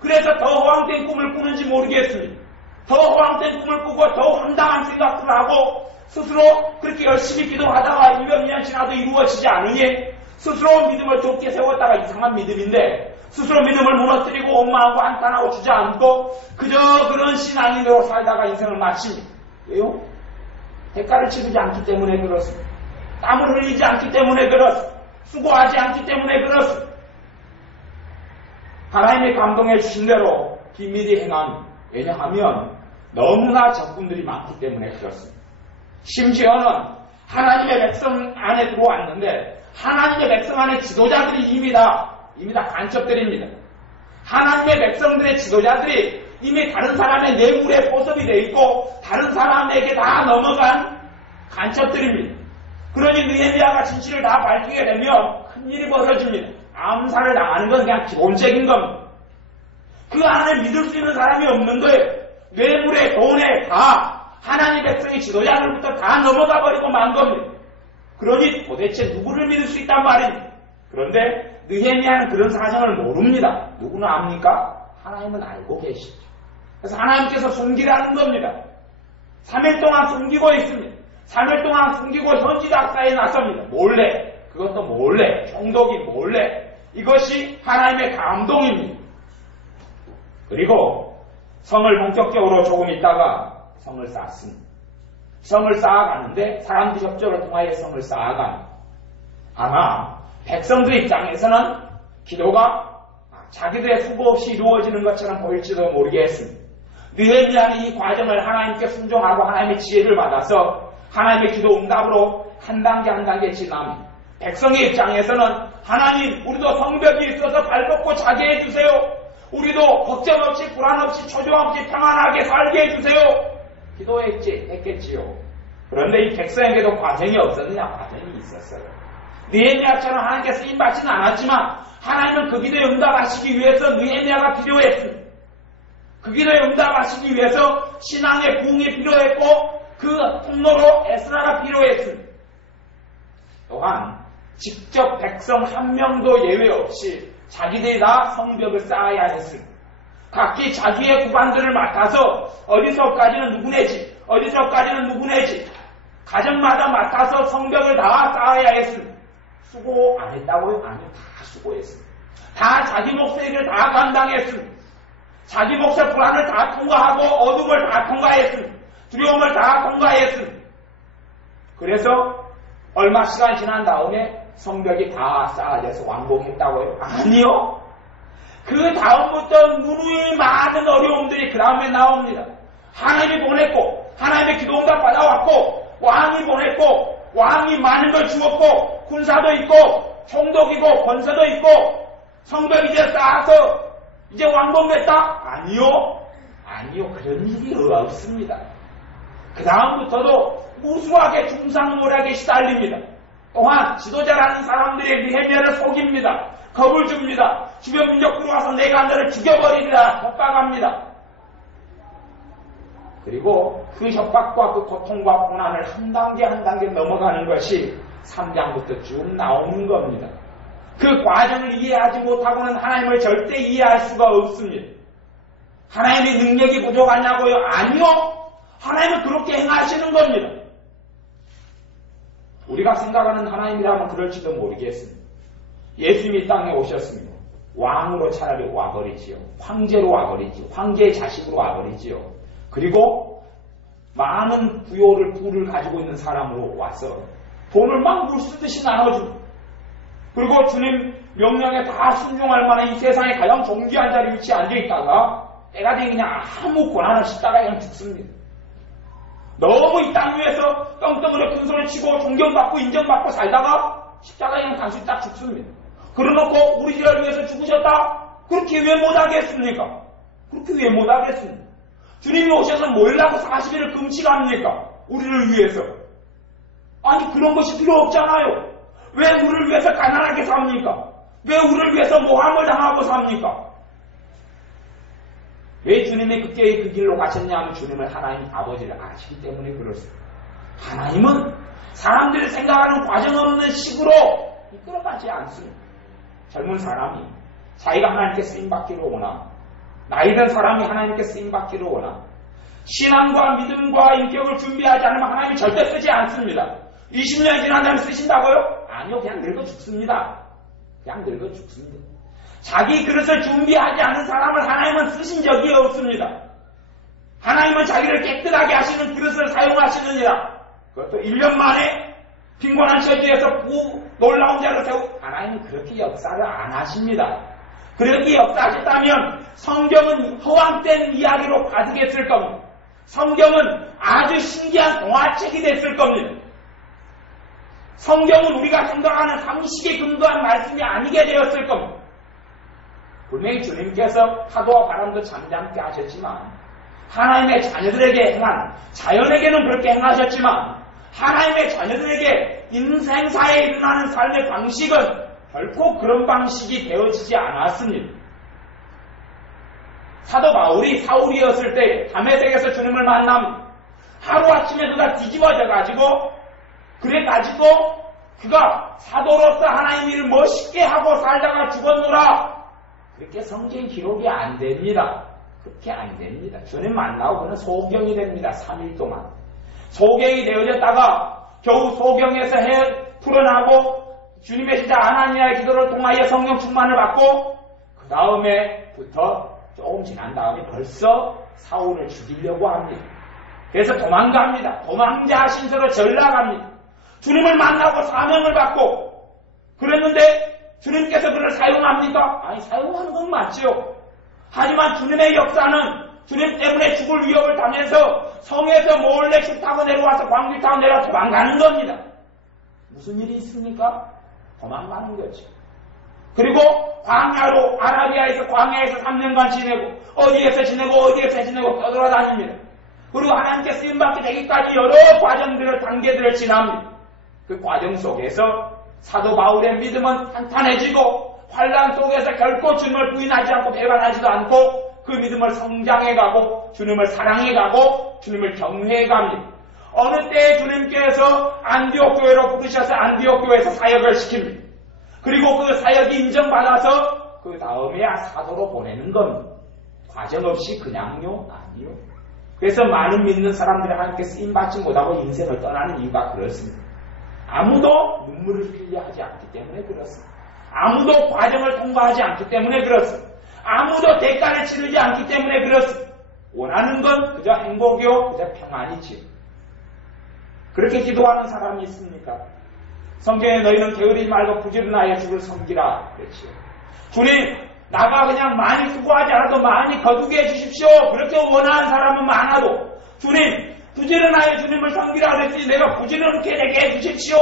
그래서 더 허황된 꿈을 꾸는지 모르겠습니다. 더 허황된 꿈을 꾸고 더 황당한 생각을 하고 스스로 그렇게 열심히 기도하다가 1년 2년 지나도 이루어지지 않으니 스스로 믿음을 좁게 세웠다가 이상한 믿음인데 스스로 믿음을 무너뜨리고 원망하고 한탄하고 주저앉고 그저 그런 신앙인으로 살다가 인생을 마칩니다. 왜요? 대가를 치르지 않기 때문에 그렇습니다. 땀을 흘리지 않기 때문에 그렇습니다. 수고하지 않기 때문에 그렇습니다. 하나님의 감동해 주신 대로 비밀히 행함. 왜냐하면 너무나 적군들이 많기 때문에 그렇습니다. 심지어는 하나님의 백성 안에 들어왔는데 하나님의 백성 안에 지도자들이 이미 다 간첩들입니다. 하나님의 백성들의 지도자들이 이미 다른 사람의 뇌물에 포섭이 되어 있고 다른 사람에게 다 넘어간 간첩들입니다. 그러니 느헤미야가 진실을 다 밝히게 되면 큰일이 벌어집니다. 암살을 당하는 건 그냥 기본적인 겁니다. 그 안에 믿을 수 있는 사람이 없는 거예요. 뇌물에 돈에 다 하나님 백성의 지도자들부터 다 넘어가 버리고 만 겁니다. 그러니 도대체 누구를 믿을 수 있단 말입니다. 그런데 느헤미야는 그런 사정을 모릅니다. 누구는 압니까? 하나님은 알고 계시죠. 그래서 하나님께서 숨기라는 겁니다. 3일 동안 숨기고 있습니다. 3일 동안 숨기고 현지 작사에 나섭니다. 몰래. 그것도 몰래. 총독이 몰래. 이것이 하나님의 감동입니다. 그리고 성을 본격적으로 조금 있다가 성을 쌓습니다. 성을 쌓아가는데 사람들이 협조를 통하여 성을 쌓아갑니다. 아마 백성들 입장에서는 기도가 자기들의 수고 없이 이루어지는 것처럼 보일지도 모르겠습니다. 느헤미야는 이 과정을 하나님께 순종하고 하나님의 지혜를 받아서 하나님의 기도 응답으로 한 단계 한 단계 지납니다. 백성의 입장에서는 하나님 우리도 성벽이 있어서 발벗고 자게 해주세요. 우리도 걱정 없이 불안 없이 초조함 없이 평안하게 살게 해주세요. 했겠지요. 그런데 이 백성에게도 과정이 없었느냐? 과정이 있었어요. 느헤미야처럼 하나님께 쓰임받지는 않았지만 하나님은 그 기도에 응답하시기 위해서 느헤미야가 필요했습니다. 그 기도에 응답하시기 위해서 신앙의 부흥이 필요했고 그 통로로 에스라가 필요했습니다. 또한 직접 백성 한 명도 예외 없이 자기들이 다 성벽을 쌓아야 했습니다. 각기 자기의 구간들을 맡아서 어디서까지는 누구네지, 어디서까지는 누구네지 가정마다 맡아서 성벽을 다 쌓아야 했습니다. 수고 안 했다고요? 아니, 다 수고했습니다. 다 자기 몫의 일을 다 감당했습니다. 자기 몫의 불안을 다 통과하고 어둠을 다 통과했습니다. 두려움을 다 통과했습니다. 그래서 얼마 시간 지난 다음에 성벽이 다 쌓아져서 완공했다고요? 아니요. 그 다음부터 누누이 많은 어려움들이 그 다음에 나옵니다. 하나님이 보냈고 하나님의 기도 응답 받아왔고 왕이 보냈고 왕이 많은 걸 주었고 군사도 있고 총독이고 권세도 있고 성벽이 이제 쌓아서 이제 완공됐다? 아니요. 아니요, 그런 일이 없습니다. 그 다음부터도 무수하게 중상모략에 시달립니다. 또한 지도자라는 사람들의 해면을 속입니다. 겁을 줍니다. 주변 민족들이 와서 내가 너를 죽여버리리라 협박합니다. 그리고 그 협박과 그 고통과 고난을 한 단계 한 단계 넘어가는 것이 3장부터 쭉 나오는 겁니다. 그 과정을 이해하지 못하고는 하나님을 절대 이해할 수가 없습니다. 하나님의 능력이 부족하냐고요? 아니요. 하나님은 그렇게 행하시는 겁니다. 우리가 생각하는 하나님이라면 그럴지도 모르겠습니다. 예수님이 땅에 오셨습니다. 왕으로 차라리 와버리지요. 황제로 와버리지요. 황제의 자식으로 와버리지요. 그리고 많은 부를 가지고 있는 사람으로 와서 돈을 막 물 쓰듯이 나눠줍니다. 그리고 주님 명령에 다 순종할 만한 이 세상에 가장 존귀한 자리에 위치해 앉아있다가 때가 되면 그냥 아무 고난 없이 따라 그냥 죽습니다. 너무 이 땅 위에서 떵떵으로 큰 소리 치고 존경받고 인정받고 살다가 십자가에 그냥 단순히 딱 죽습니다. 그러놓고 우리 죄를 위해서 죽으셨다? 그렇게 왜 못하겠습니까? 그렇게 왜 못하겠습니까? 주님이 오셔서 뭐라고 40일을 금식합니까? 우리를 위해서. 아니 그런 것이 필요 없잖아요. 왜 우리를 위해서 가난하게 삽니까? 왜 우리를 위해서 모함을 당하고 삽니까? 왜 주님이 그 길로 가셨냐 하면 주님을 하나님 아버지를 아시기 때문에 그렇습니다. 하나님은 사람들이 생각하는 과정 없는 식으로 이끌어가지 않습니다. 젊은 사람이 자기가 하나님께 쓰임받기를 원하, 나이든 사람이 하나님께 쓰임받기를 원하, 신앙과 믿음과 인격을 준비하지 않으면 하나님이 절대 쓰지 않습니다. 20년 지난 다음에 쓰신다고요? 아니요, 그냥 늙어 죽습니다. 그냥 늙어 죽습니다. 자기 그릇을 준비하지 않은 사람을 하나님은 쓰신 적이 없습니다. 하나님은 자기를 깨끗하게 하시는 그릇을 사용하시느니라. 그것도 1년 만에 빈곤한 처지에서 놀라운 자를 세우고, 하나님은 그렇게 역사를 안 하십니다. 그렇게 역사하셨다면 성경은 허황된 이야기로 가득했을 겁니다. 성경은 아주 신기한 동화책이 됐을 겁니다. 성경은 우리가 생각하는 상식에 근거한 말씀이 아니게 되었을 겁니다. 분명히 주님께서 파도와 바람도 잠잠케 하셨지만 하나님의 자녀들에게 행한, 자연에게는 그렇게 행하셨지만 하나님의 자녀들에게 인생사에 일어나는 삶의 방식은 결코 그런 방식이 되어지지 않았습니다. 사도 바울이 사울이었을 때 다메섹에서 주님을 만나면 하루아침에 그가 뒤집어져가지고 그래가지고 그가 사도로서 하나님 일을 멋있게 하고 살다가 죽었노라. 그렇게 성경 기록이 안 됩니다. 그렇게 안 됩니다. 주님 만나고 그는 소경이 됩니다. 3일 동안. 소경이 되어졌다가 겨우 소경에서 풀어나고 주님의 제자 아나니아의 기도를 통하여 성령 충만을 받고 그 다음에부터 조금 지난 다음에 벌써 사울을 죽이려고 합니다. 그래서 도망갑니다. 도망자 신세로 전락합니다. 주님을 만나고 사명을 받고 그랬는데 주님께서 그를 사용합니까? 아니 사용하는 건 맞죠. 하지만 주님의 역사는 주님 때문에 죽을 위협을 당해서 성에서 몰래 줄 타고 내려와서 광주 타고 내려와 도망가는 겁니다. 무슨 일이 있습니까? 도망가는 거죠. 그리고 광야로 아라비아에서 광야에서 3년간 지내고 어디에서 지내고 떠돌아다닙니다. 그리고 하나님께 쓰임받게 되기까지 여러 과정들을 단계들을 지납니다. 그 과정 속에서 사도 바울의 믿음은 탄탄해지고 환난 속에서 결코 주님을 부인하지 않고 배반하지도 않고 그 믿음을 성장해가고 주님을 사랑해가고 주님을 경외해갑니다. 어느 때에 주님께서 안디옥 교회로 부르셔서 안디옥 교회에서 사역을 시킵니다. 그리고 그 사역이 인정받아서 그 다음에야 사도로 보내는 겁니다. 과정 없이 그냥요? 아니요. 그래서 많은 믿는 사람들이 하나님께 쓰임받지 못하고 인생을 떠나는 이유가 그렇습니다. 아무도 눈물을 흘리려 하지 않기 때문에 그렇습니다. 아무도 과정을 통과하지 않기 때문에 그렇습니다. 아무도 대가를 치르지 않기 때문에 그렇습니다. 원하는 건 그저 행복이요, 그저 평안이지. 그렇게 기도하는 사람이 있습니까? 성경에 너희는 게으르지 말고 부지런하여 주를 섬기라 그랬지요. 주님, 나가 그냥 많이 수고하지 않아도 많이 거두게 해주십시오. 그렇게 원하는 사람은 많아도 주님, 부지런하여 주님을 섬기라 그랬지 내가 부지런케 되게 해주십시오.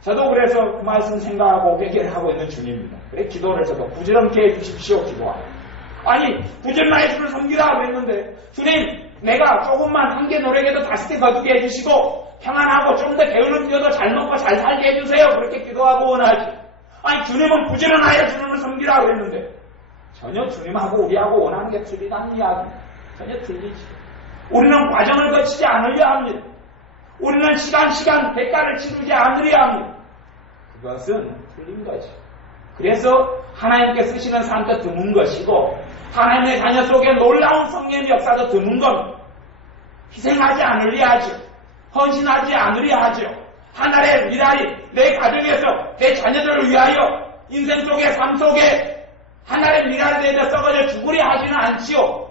저도 그래서 그 말씀 생각하고 회개를 하고 있는 중입니다. 그래 기도를 해서도 부지런케 해주십시오 기도하고 아니 부지런하게 주를 섬기라 그랬는데 주님 내가 조금만 한개 노력해도 다시 거두게 해주시고 평안하고 좀 더 게으름 뛰어도 잘 먹고 잘 살게 해주세요. 그렇게 기도하고 원하지. 아니 주님은 부지런하여 주님을 섬기라 그랬는데 전혀 주님하고 우리하고 원하는 게 틀리다는 이야기. 전혀 틀리지. 우리는 과정을 거치지 않으려 합니다. 우리는 시간 대가를 치르지 않으려 합니다. 그것은 틀린 거죠. 그래서 하나님께 쓰시는 삶도 드문 것이고 하나님의 자녀 속에 놀라운 성령의 역사도 드문 겁니다. 희생하지 않으려 하죠. 헌신하지 않으려 하죠. 하나의 미랄이 내 가정에서 내 자녀들을 위하여 인생 속에 삶 속에 하나의 미랄에 대해서 썩어져 죽으려 하지는 않지요.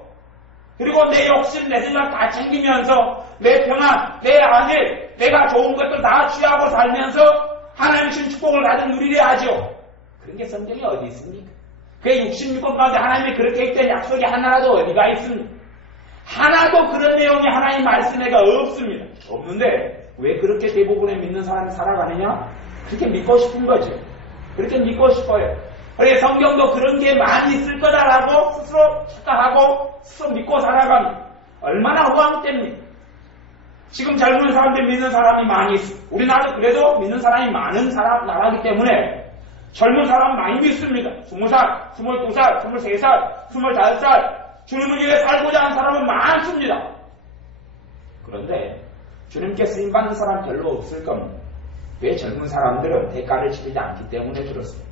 그리고 내 욕심 내 생각 다 챙기면서 내 평안 내 안일 내가 좋은 것들 다 취하고 살면서 하나님의 신 축복을 가득 누리려 하죠. 그런 게 성경에 어디 있습니까? 그 66권 가운데 하나님이 그렇게 했던 약속이 하나라도 어디가 있습니까? 하나도 그런 내용이 하나님 말씀에가 없습니다. 없는데 왜 그렇게 대부분의 믿는 사람이 살아가느냐? 그렇게 믿고 싶은 거죠. 그렇게 믿고 싶어요. 그래서 성경도 그런 게 많이 있을 거다라고 스스로 착각하고 스스로 믿고 살아가면 얼마나 허황됩니까? 지금 젊은 사람들 믿는 사람이 많이 있어. 우리나라도 그래도 믿는 사람이 많은 나라이기 때문에 젊은 사람 많이 믿습니다. 20살, 22살, 23살, 25살 주님을 위해 살고자 하는 사람은 많습니다. 그런데 주님께 쓰임받는 사람 별로 없을 겁니다. 왜 젊은 사람들은 대가를 치르지 않기 때문에 그렇습니다.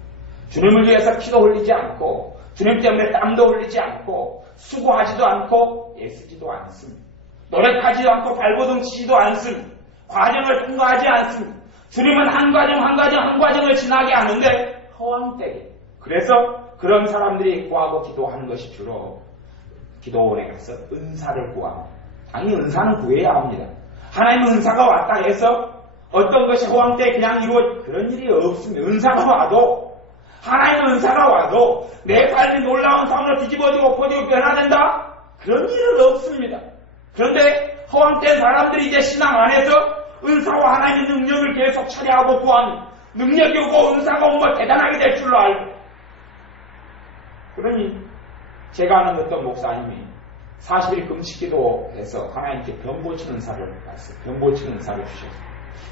주님을 위해서 피도 흘리지 않고 주님 때문에 땀도 흘리지 않고 수고하지도 않고 애쓰지도 않습니다. 노력하지도 않고 발버둥 치지도 않습니다. 과정을 통과하지 않습니다. 주님은 한 과정을 지나게 하는데 허황되게. 그래서 그런 사람들이 구하고 기도하는 것이 주로 기도원에 가서 은사를 구합니다. 당연히 은사는 구해야 합니다. 하나님은 은사가 왔다 해서 어떤 것이 허황되게 그냥 그런 일이 없습니다. 은사가 와도 하나님의 은사가 와도 내 삶이 놀라운 상황으로 뒤집어지고 엎어지고 변화된다? 그런 일은 없습니다. 그런데 허황된 사람들이 이제 신앙 안에서 은사와 하나님의 능력을 계속 처리하고 구하는 능력이 오고 은사가 오면 대단하게 될 줄로 알고 그러니 제가 아는 어떤 목사님이 40일 금식기도해서 하나님께 병 고치는 은사를 받았어요. 병 고치는 은사를 주셨어요.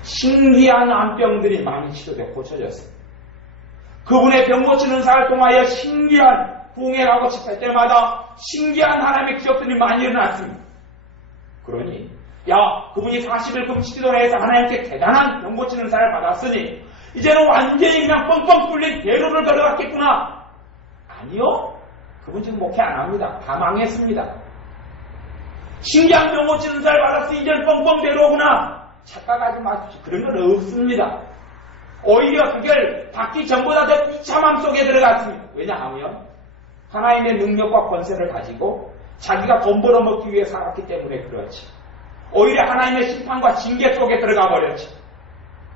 신기한 암병들이 많이 치료되고 고쳐졌어요. 그분의 병 고치는 은사를 통하여 신기한 부흥회하고 집회 때마다 신기한 하나님의 기적들이 많이 일어났습니다. 그러니 그분이 40일 금식기도를 해서 하나님께 대단한 병 고치는 은사를 받았으니 이제는 완전히 그냥 뻥뻥 뚫린 대로를 걸어갔겠구나. 아니요. 그분 지금 목회 안 합니다. 다 망했습니다. 신기한 병 고치는 은사를 받았으니 이제는 뻥뻥 대로구나. 착각하지 마십시오. 그런 건 없습니다. 오히려 그걸 받기 전보다 더 비참함 속에 들어갔습니다. 왜냐하면 하나님의 능력과 권세를 가지고 자기가 돈 벌어먹기 위해 살았기 때문에 그렇지. 오히려 하나님의 심판과 징계 속에 들어가 버렸지.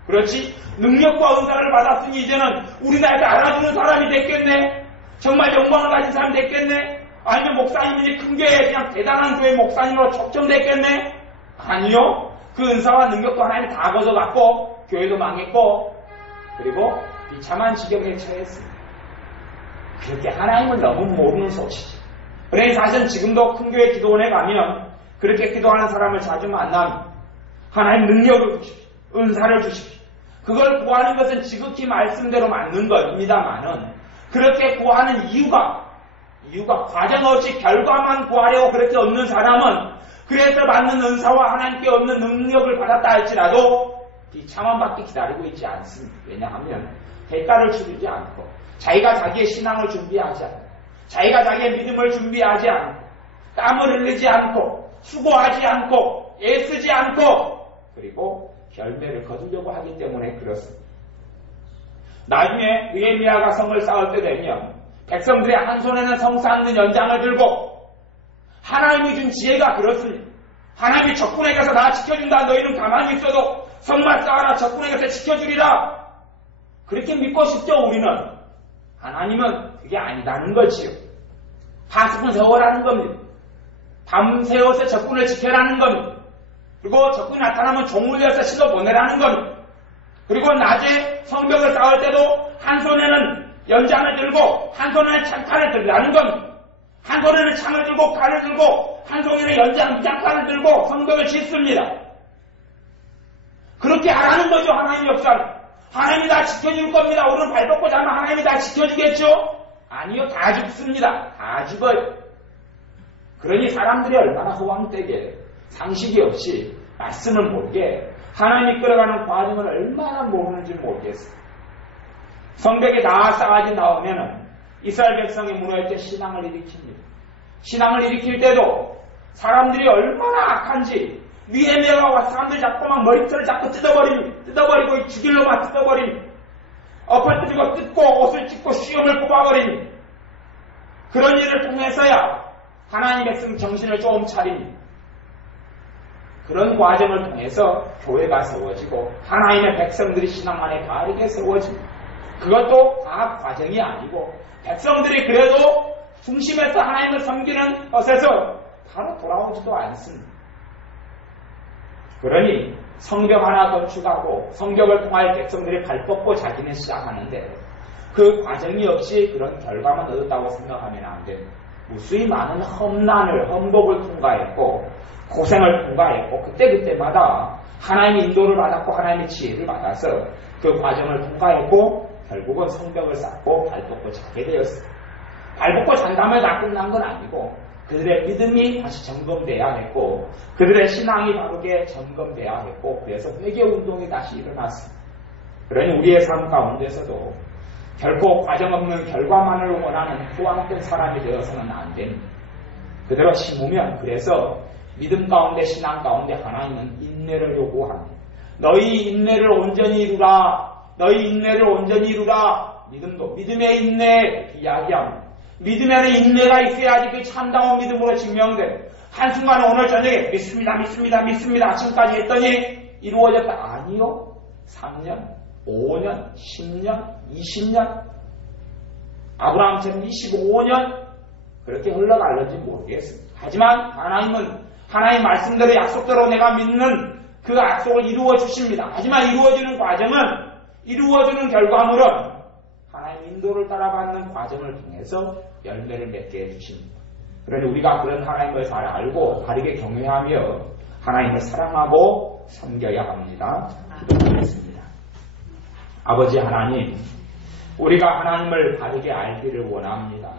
그렇지. 능력과 은사를 받았으니 이제는 우리나라에 알아주는 사람이 됐겠네. 정말 영광을 가진 사람이 됐겠네. 아니면 목사님이 큰 교회에 그냥 대단한 교회 목사님으로 촉정됐겠네. 아니요. 그 은사와 능력도 하나님이 다 거둬갔고 교회도 망했고 그리고 비참한 지경에 처했습니다. 그렇게 하나님을 너무 모르는 소식이죠. 그러니 사실 지금도 큰 교회 기도원에 가면 그렇게 기도하는 사람을 자주 만나면 하나님 능력을 주십시오. 은사를 주십시오. 그걸 구하는 것은 지극히 말씀대로 맞는 겁니다만은 그렇게 구하는 이유가 과정 없이 결과만 구하려고 그렇게 얻는 사람은 그래서 받는 은사와 하나님께 얻는 능력을 받았다 할지라도 비참한 받기 기다리고 있지 않습니다. 왜냐하면 대가를 치르지 않고 자기가 자기의 신앙을 준비하지 않고 자기가 자기의 믿음을 준비하지 않고 땀을 흘리지 않고 수고하지 않고 애쓰지 않고 그리고 열매를 거두려고 하기 때문에 그렇습니다. 나중에 느헤미야가 성을 쌓을 때 되면 백성들의 한 손에는 성 쌓는 연장을 들고 하나님이 준 지혜가 그렇습니다. 하나님이 적군에 가서 나 지켜준다. 너희는 가만히 있어도 성만 쌓아라. 적군에 가서 지켜주리라. 그렇게 믿고 싶죠. 우리는. 하나님은 그게 아니다는 거지요. 파수꾼 세워라는 겁니다. 밤새워서 적군을 지켜라는 겁니다. 그리고 적군이 나타나면 종 울려서 실로 보내라는 겁니다. 그리고 낮에 성벽을 쌓을 때도 한 손에는 연장을 들고 한 손에는 창칼을 들라는 겁니다. 한 손에는 창을 들고 칼을 들고 한 손에는 연장칼을 들고 성벽을 짓습니다. 그렇게 하라는 거죠. 하나님 역사는. 하나님이 다 지켜줄 겁니다. 우리는 발벗고 자면 하나님이 다 지켜주겠죠? 아니요. 다 죽습니다. 다 죽어요. 그러니 사람들이 얼마나 허황되게 상식이 없이 말씀을 모르게 하나님이 끌어가는 과정을 얼마나 모르는지 모르겠어요. 성벽에 다 싸가지 나오면은 이스라엘 백성이 무너질 때 신앙을 일으킵니다. 신앙을 일으킬 때도 사람들이 얼마나 악한지 위에 내려와 사람들 자꾸 막 머리털을 자꾸 뜯어버리고 죽일로만 뜯어버리니 엎어뜨리고 뜯고 옷을 찢고 수염을 뽑아버리니 그런 일을 통해서야 하나님 백성 정신을 조금 차립니다. 그런 과정을 통해서 교회가 세워지고 하나님의 백성들이 신앙 안에 바르게 세워집니다. 그것도 다 과정이 아니고 백성들이 그래도 중심에서 하나님을 섬기는 것에서 바로 돌아오지도 않습니다. 그러니 성벽 하나 건축하고 성벽을 통하여 백성들이 발벗고 자기는 시작하는데 그 과정이 없이 그런 결과만 얻었다고 생각하면 안 됩니다. 무수히 많은 험복을 통과했고 고생을 통과했고 그때마다 하나님의 인도를 받았고 하나님의 지혜를 받아서 그 과정을 통과했고 결국은 성벽을 쌓고 발벗고 자게 되었습니다. 발벗고 잔 다음에 다 끝난 건 아니고 그들의 믿음이 다시 점검돼야 했고 그들의 신앙이 바르게 점검돼야 했고 그래서 회개운동이 다시 일어났습니다. 그러니 우리의 삶 가운데서도 결코 과정 없는 결과만을 원하는 후황된 사람이 되어서는 안 됩니다. 그대로 심으면 그래서 믿음 가운데 신앙 가운데 하나님은 인내를 요구합니다. 너희 인내를 온전히 이루라. 너희 인내를 온전히 이루라. 믿음도 믿음의 인내 이야기합니다. 믿음에는 인내가 있어야지 그 참다운 믿음으로 증명돼. 한순간에 오늘 저녁에 믿습니다 아침까지 했더니 이루어졌다. 아니요. 3년, 5년, 10년, 20년 아브라함처럼 25년 그렇게 흘러갈는지 모르겠습니다. 하지만 하나님은 하나님 말씀대로 약속대로 내가 믿는 그 약속을 이루어 주십니다. 하지만 이루어지는 과정은 이루어지는 결과물은 하나님 인도를 따라가는 과정을 통해서 열매를 맺게 해주십니다. 그러니 우리가 그런 하나님을 잘 알고 바르게 경외하며 하나님을 사랑하고 섬겨야 합니다. 기도하겠습니다. 아버지 하나님, 우리가 하나님을 바르게 알기를 원합니다.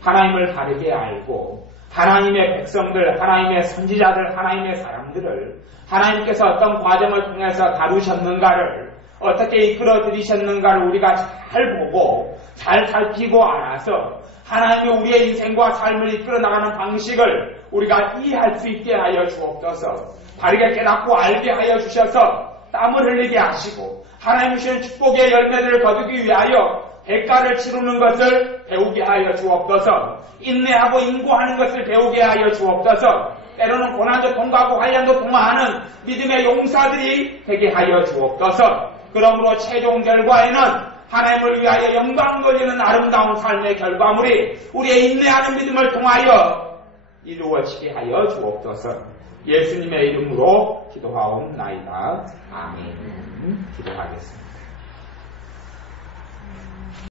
하나님을 바르게 알고 하나님의 백성들, 하나님의 선지자들, 하나님의 사람들을 하나님께서 어떤 과정을 통해서 다루셨는가를 어떻게 이끌어 들이셨는가를 우리가 잘 보고 잘 살피고 알아서 하나님이 우리의 인생과 삶을 이끌어 나가는 방식을 우리가 이해할 수 있게 하여 주옵소서. 바르게 깨닫고 알게 하여 주셔서 땀을 흘리게 하시고 하나님 주시는 축복의 열매들을 거두기 위하여 대가를 치르는 것을 배우게 하여 주옵소서. 인내하고 인고하는 것을 배우게 하여 주옵소서. 때로는 고난도 통과하고 환난도 통과하는 믿음의 용사들이 되게 하여 주옵소서. 그러므로 최종 결과에는 하나님을 위하여 영광 돌리는 아름다운 삶의 결과물이 우리의 인내하는 믿음을 통하여 이루어지게 하여 주옵소서. 예수님의 이름으로 기도하옵나이다. 아멘. 기도하겠습니다.